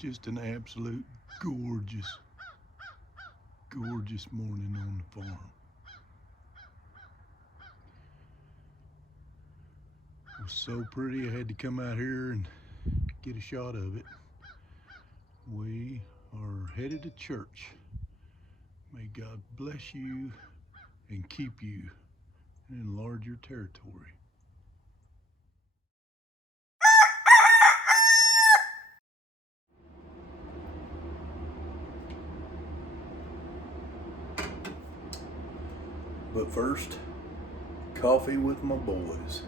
Just an absolute gorgeous morning on the farm. It was so pretty I had to come out here and get a shot of it. We are headed to church. May God bless you and keep you and enlarge your territory. But first, coffee with my boys.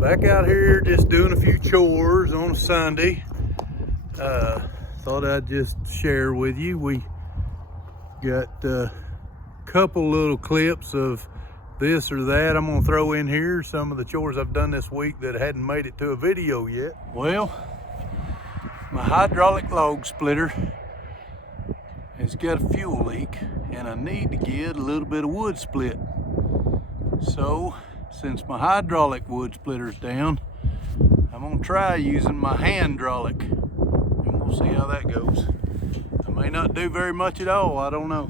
Back out here just doing a few chores on a Sunday. Thought I'd just share with you. We got a couple little clips of this or that. I'm gonna throw in here some of the chores I've done this week that hadn't made it to a video yet. Well, my hydraulic log splitter has got a fuel leak and I need to get a little bit of wood split. So since my hydraulic wood splitter's down, I'm gonna try using my hydraulic and we'll see how that goes. I may not do very much at all, I don't know.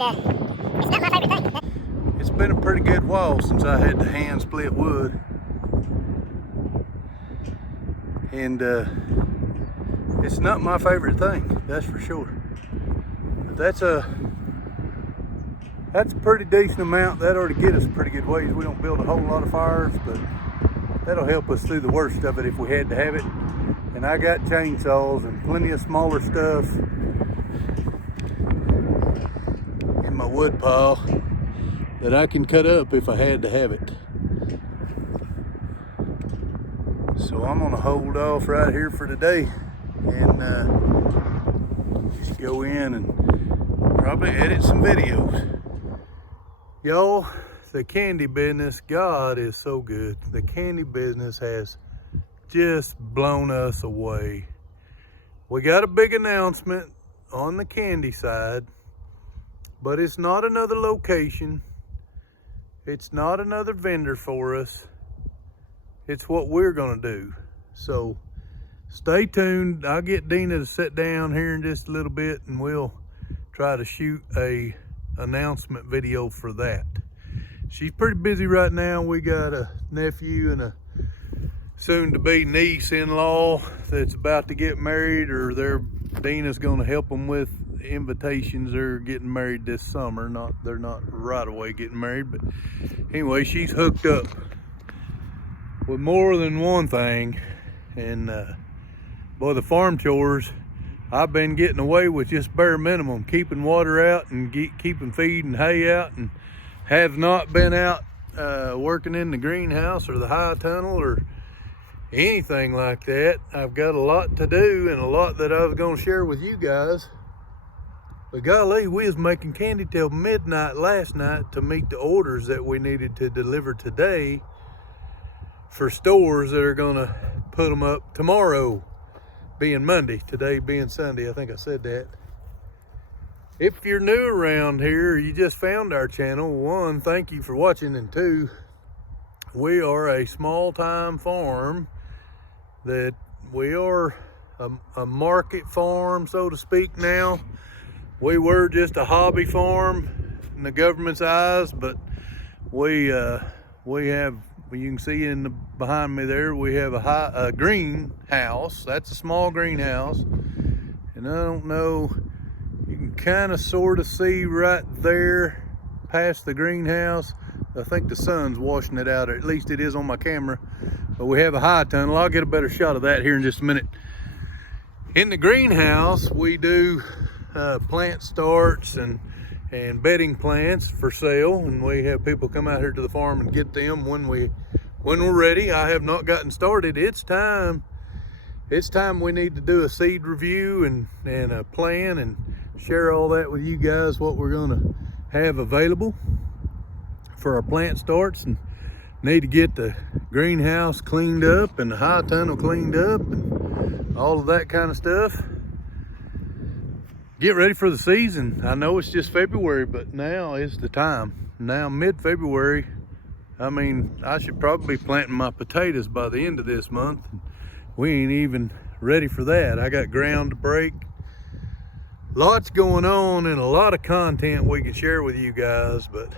it's not my favorite thing. It's been a pretty good while since I had to hand split wood. And it's not my favorite thing, that's for sure. But that's a pretty decent amount. That ought to get us a pretty good ways. We don't build a whole lot of fires, but that'll help us through the worst of it if we had to have it. And I got chainsaws and plenty of smaller stuff in my wood pile that I can cut up if I had to have it. So I'm gonna hold off right here for today and just go in and probably edit some videos. Y'all, the candy business, God is so good. The candy business has just blown us away. We got a big announcement on the candy side, but it's not another location. It's not another vendor for us. It's what we're gonna do. So stay tuned. I'll get Dina to sit down here in just a little bit and we'll try to shoot a announcement video for that. She's pretty busy right now. We got a nephew and a soon-to-be niece-in-law that's about to get married, or Dina's gonna help them with invitations. They're getting married this summer. They're not right away getting married, but anyway, she's hooked up with more than one thing. And boy, the farm chores, I've been getting away with just bare minimum, keeping water out and keeping feed and hay out, and have not been out working in the greenhouse or the high tunnel or anything like that. I've got a lot to do and a lot that I was going to share with you guys. But golly, we was making candy till midnight last night to meet the orders that we needed to deliver today for stores that are going to put them up tomorrow, being Monday, today being Sunday. I think I said that. If you're new around here, you just found our channel, one, thank you for watching, and two, we are a small-time farm that we are a market farm, so to speak. Now, we were just a hobby farm in the government's eyes, but we have, you can see behind me there, we have a greenhouse. That's a small greenhouse, and I don't know, you can kind of sort of see right there past the greenhouse. I think the sun's washing it out, or at least it is on my camera. But we have a high tunnel. I'll get a better shot of that here in just a minute. In the greenhouse, we do plant starts and bedding plants for sale, and we have people come out here to the farm and get them when we're ready. I have not gotten started. It's time we need to do a seed review and a plan and share all that with you guys, what we're going to have available for our plant starts, and need to get the greenhouse cleaned up and the high tunnel cleaned up and all of that kind of stuff. Get ready for the season. I know it's just February, but now is the time. Now, mid-February, I mean, I should probably be planting my potatoes by the end of this month. We ain't even ready for that. I got ground to break. Lots going on and a lot of content we can share with you guys, but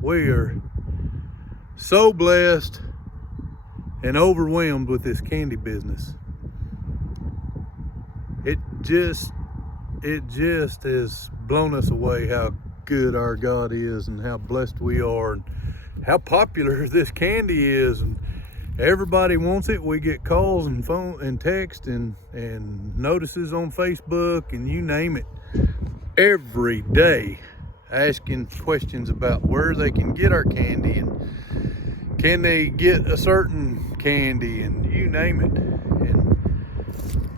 we are so blessed and overwhelmed with this candy business. It just has blown us away how good our God is and how blessed we are and how popular this candy is, and everybody wants it. We get calls and phone and text and notices on Facebook and you name it every day, asking questions about where they can get our candy and can they get a certain candy and you name it.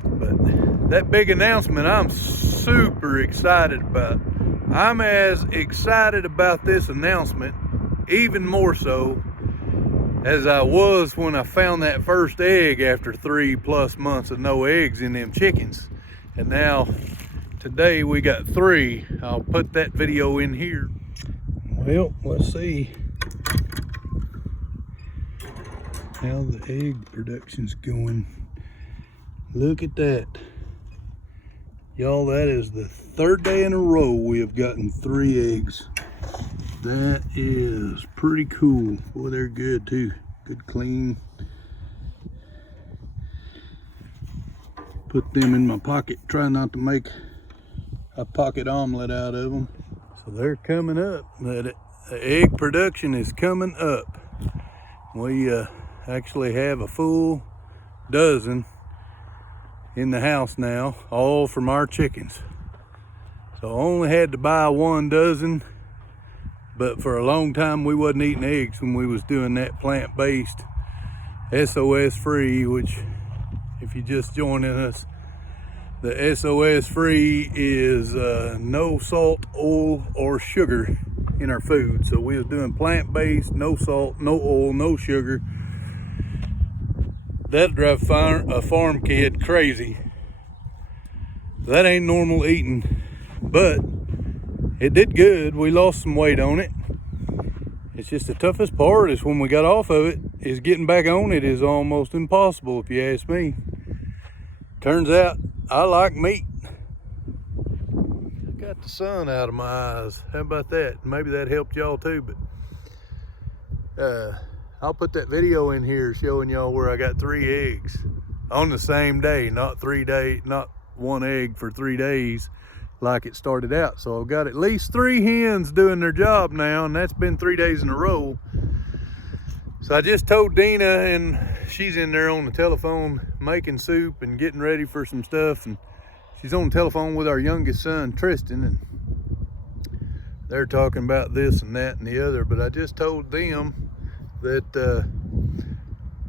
But that big announcement, I'm super excited about. I'm as excited about this announcement, even more so, as I was when I found that first egg after 3+ months of no eggs in them chickens. And now today we got 3. I'll put that video in here. Well, let's see how the egg production's going. Look at that. Y'all, that is the third day in a row we have gotten 3 eggs. That is pretty cool. Boy, they're good too. Good clean. Put them in my pocket. Try not to make a pocket omelet out of them. So they're coming up. The egg production is coming up. We actually have a full dozen in the house now, all from our chickens. So I only had to buy 1 dozen, but for a long time we wasn't eating eggs when we was doing that plant-based SOS free, which if you just joining us, the SOS free is no salt, oil, or sugar in our food. So we was doing plant-based, no salt, no oil, no sugar. That'll drive a farm kid crazy. That ain't normal eating, but it did good. We lost some weight on it. It's just the toughest part is when we got off of it, is getting back on it is almost impossible if you ask me. Turns out I like meat. Got the sun out of my eyes. How about that? Maybe that helped y'all too, but I'll put that video in here showing y'all where I got 3 eggs on the same day, not 1 egg for 3 days like it started out. So I've got at least 3 hens doing their job now, and that's been 3 days in a row. So I just told Dina, and she's in there on the telephone making soup and getting ready for some stuff, and she's on the telephone with our youngest son, Tristan, and they're talking about this and that and the other. But I just told them that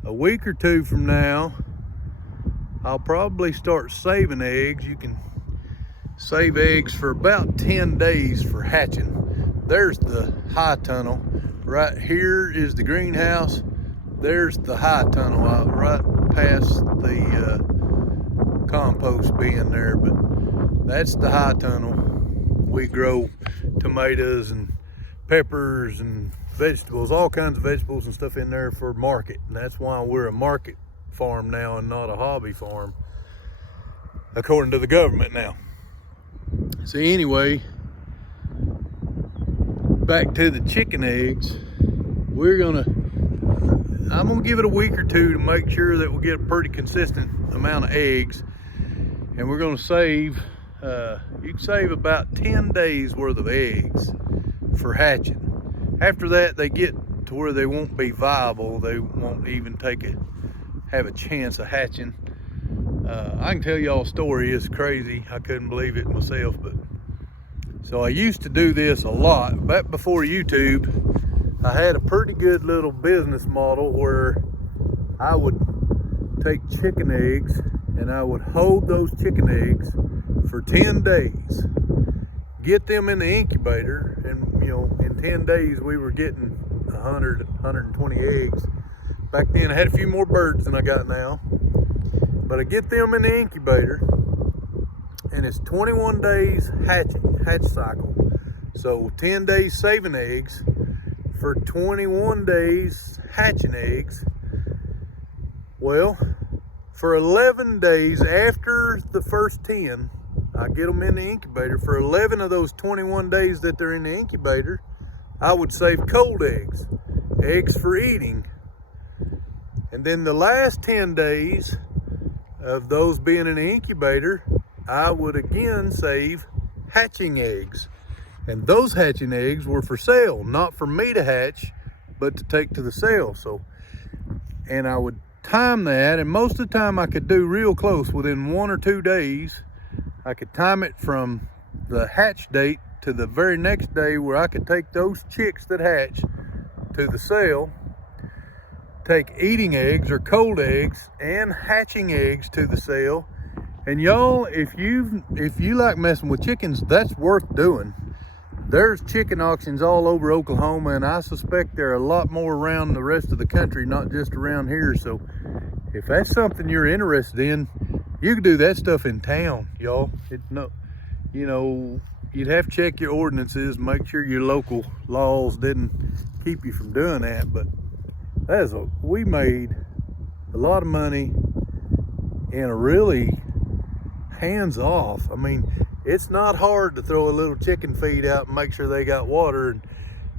a week or 2 from now, I'll probably start saving eggs. You can save eggs for about 10 days for hatching. There's the high tunnel. Right here is the greenhouse. There's the high tunnel out right past the compost bin there, but that's the high tunnel. We grow tomatoes and peppers and vegetables, all kinds of vegetables and stuff in there for market, and that's why we're a market farm now and not a hobby farm, according to the government now. So anyway, back to the chicken eggs. I'm gonna give it a week or 2 to make sure that we'll get a pretty consistent amount of eggs, and we're gonna save you can save about 10 days worth of eggs for hatching. After that, they get to where they won't be viable. They won't even have a chance of hatching. I can tell y'all a story. It's crazy. I couldn't believe it myself. But so I used to do this a lot back before YouTube. I had a pretty good little business model where I would take chicken eggs and I would hold those chicken eggs for 10 days, get them in the incubator, and in 10 days we were getting 120 eggs. Back then I had a few more birds than I got now, but I get them in the incubator, and it's 21 days hatch cycle. So 10 days saving eggs for 21 days hatching eggs. Well, for 11 days after the first 10, I get them in the incubator. For 11 of those 21 days that they're in the incubator, I would save cold eggs for eating. And then the last 10 days of those being in the incubator, I would again save hatching eggs. And those hatching eggs were for sale, not for me to hatch, but to take to the sale. So, and I would time that, and most of the time I could do real close. Within 1 or 2 days, I could time it from the hatch date to the very next day, where I could take those chicks that hatch to the sale, take eating eggs or cold eggs and hatching eggs to the sale. And y'all, if you like messing with chickens, that's worth doing. There's chicken auctions all over Oklahoma, and I suspect there are a lot more around the rest of the country, not just around here. So if that's something you're interested in, you can do that stuff in town, y'all. You'd have to check your ordinances, make sure your local laws didn't keep you from doing that. But we made a lot of money in a really hands off. I mean, it's not hard to throw a little chicken feed out and make sure they got water and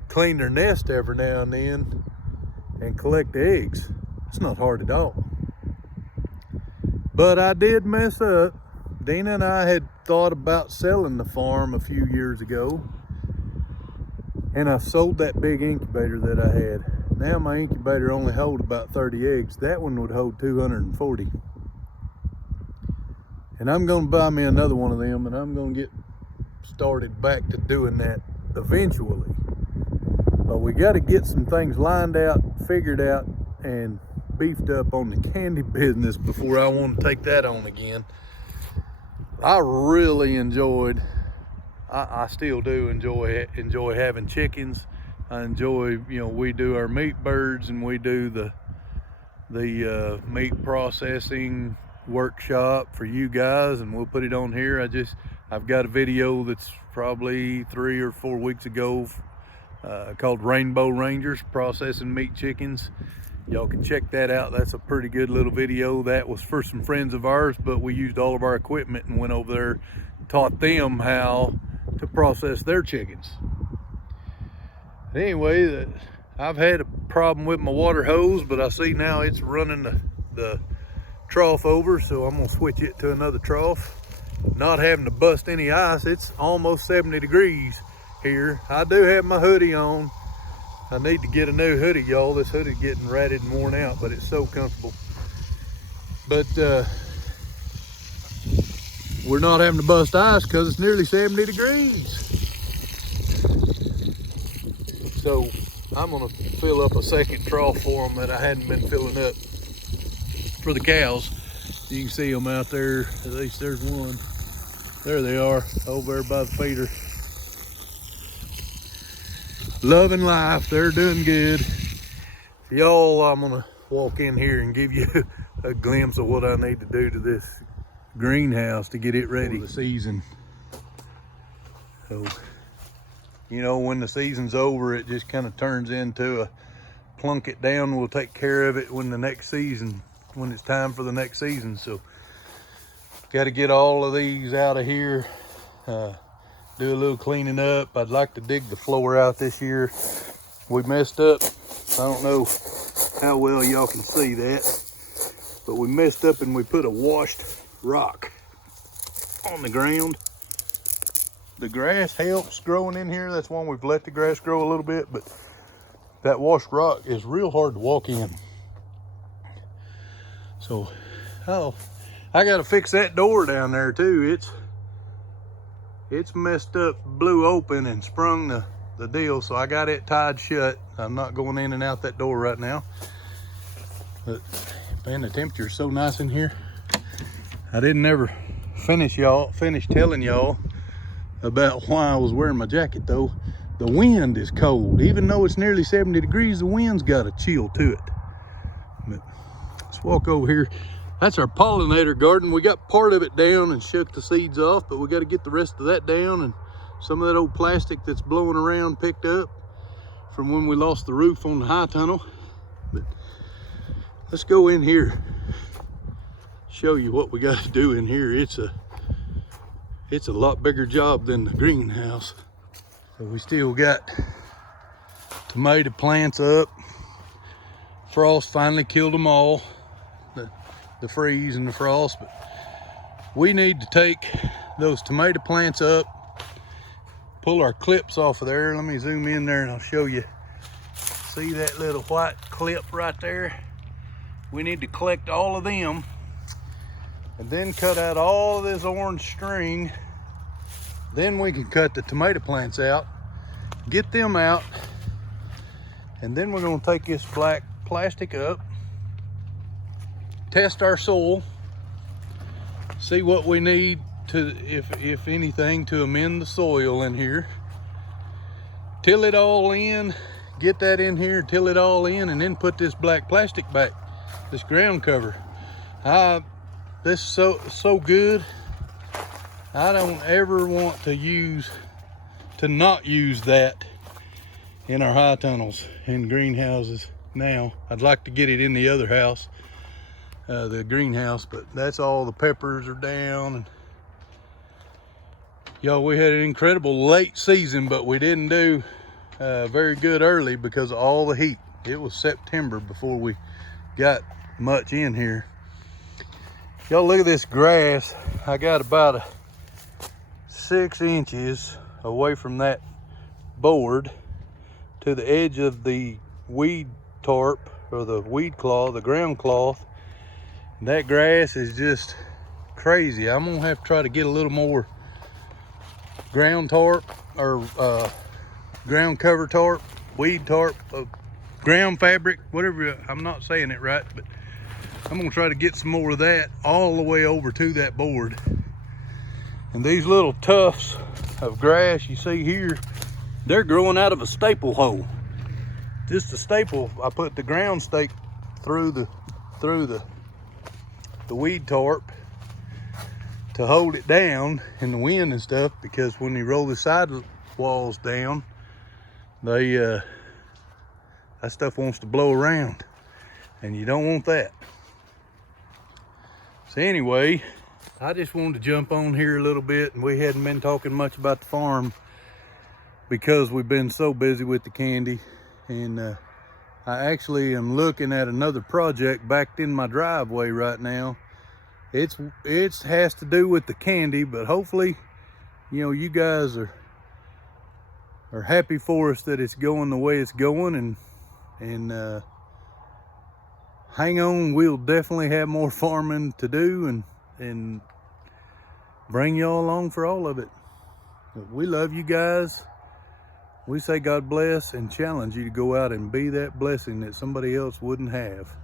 clean their nest every now and then and collect eggs. It's not hard at all. But I did mess up. Dina and I had thought about selling the farm a few years ago, and I sold that big incubator that I had. Now my incubator only holds about 30 eggs. That one would hold 240. And I'm gonna buy me another one of them, and I'm gonna get started back to doing that eventually. But we gotta get some things lined out, figured out, and beefed up on the candy business before I want to take that on again. I really enjoyed, I still do enjoy having chickens. I enjoy, you know, we do our meat birds, and we do the meat processing workshop for you guys, and we'll put it on here. I've got a video that's probably 3 or 4 weeks ago called Rainbow Rangers Processing Meat Chickens. Y'all can check that out. That's a pretty good little video. That was for some friends of ours, but we used all of our equipment and went over there, taught them how to process their chickens. Anyway, I've had a problem with my water hose, but I see now it's running the trough over, so I'm gonna switch it to another trough. Not having to bust any ice. It's almost 70 degrees here. I do have my hoodie on. I need to get a new hoodie, y'all. This hoodie's getting ratted and worn out, but it's so comfortable. But we're not having to bust ice because it's nearly 70 degrees. So I'm gonna fill up a second trough for them that I hadn't been filling up for the cows. You can see them out there. At least there's one. There they are, over there by the feeder. Loving life, they're doing good. Y'all, I'm gonna walk in here and give you a glimpse of what I need to do to this greenhouse to get it ready for the season. So, you know, when the season's over, it just kind of turns into a plunk it down. We'll take care of it when it's time for the next season. So, got to get all of these out of here. Do a little cleaning up. I'd like to dig the floor out this year. We messed up. I don't know how well y'all can see that, but we messed up and we put a washed rock on the ground. The grass helps growing in here. That's why we've let the grass grow a little bit, but that washed rock is real hard to walk in. So, I gotta fix that door down there too. It's messed up, blew open and sprung the deal, so I got it tied shut. I'm not going in and out that door right now. But man, the temperature's so nice in here. I didn't ever finish telling y'all about why I was wearing my jacket though. The wind is cold. Even though it's nearly 70 degrees, the wind's got a chill to it. But let's walk over here. That's our pollinator garden. We got part of it down and shook the seeds off, but we got to get the rest of that down, and some of that old plastic that's blowing around picked up from when we lost the roof on the high tunnel. But let's go in here, show you what we got to do in here. It's a lot bigger job than the greenhouse. So we still got tomato plants up. Frost finally killed them all. The freeze and the frost, but we need to take those tomato plants up, pull our clips off of there. Let me zoom in there and I'll show you. See that little white clip right there? We need to collect all of them and then cut out all of this orange string. Then we can cut the tomato plants out, get them out, and then we're going to take this black plastic up, test our soil, see what we need to, if anything, to amend the soil in here. Till it all in, get that in here, till it all in, and then put this black plastic back, this ground cover. This is so good. I don't ever want to not use that in our high tunnels and greenhouses now. I'd like to get it in the other house, the greenhouse, but that's all the peppers are down, and Y'all, we had an incredible late season, but we didn't do very good early because of all the heat. It was September before we got much in here. Y'all, look at this grass. I got about 6 inches away from that board to the edge of the weed tarp, or the weed cloth, the ground cloth. That grass is just crazy. I'm gonna have to try to get a little more ground tarp, or ground cover tarp, weed tarp, ground fabric, whatever. I'm not saying it right, but I'm gonna try to get some more of that all the way over to that board. And these little tufts of grass you see here, they're growing out of a staple hole. Just a staple. I put the ground stake through the weed tarp to hold it down in the wind and stuff, because when you roll the side walls down, that stuff wants to blow around, and you don't want that. So anyway, I just wanted to jump on here a little bit, and we hadn't been talking much about the farm because we've been so busy with the candy. And I actually am looking at another project backed in my driveway right now. It has to do with the candy, but hopefully, you know, you guys are happy for us that it's going the way it's going, and hang on, we'll definitely have more farming to do, and bring y'all along for all of it. But we love you guys. We say God bless and challenge you to go out and be that blessing that somebody else wouldn't have.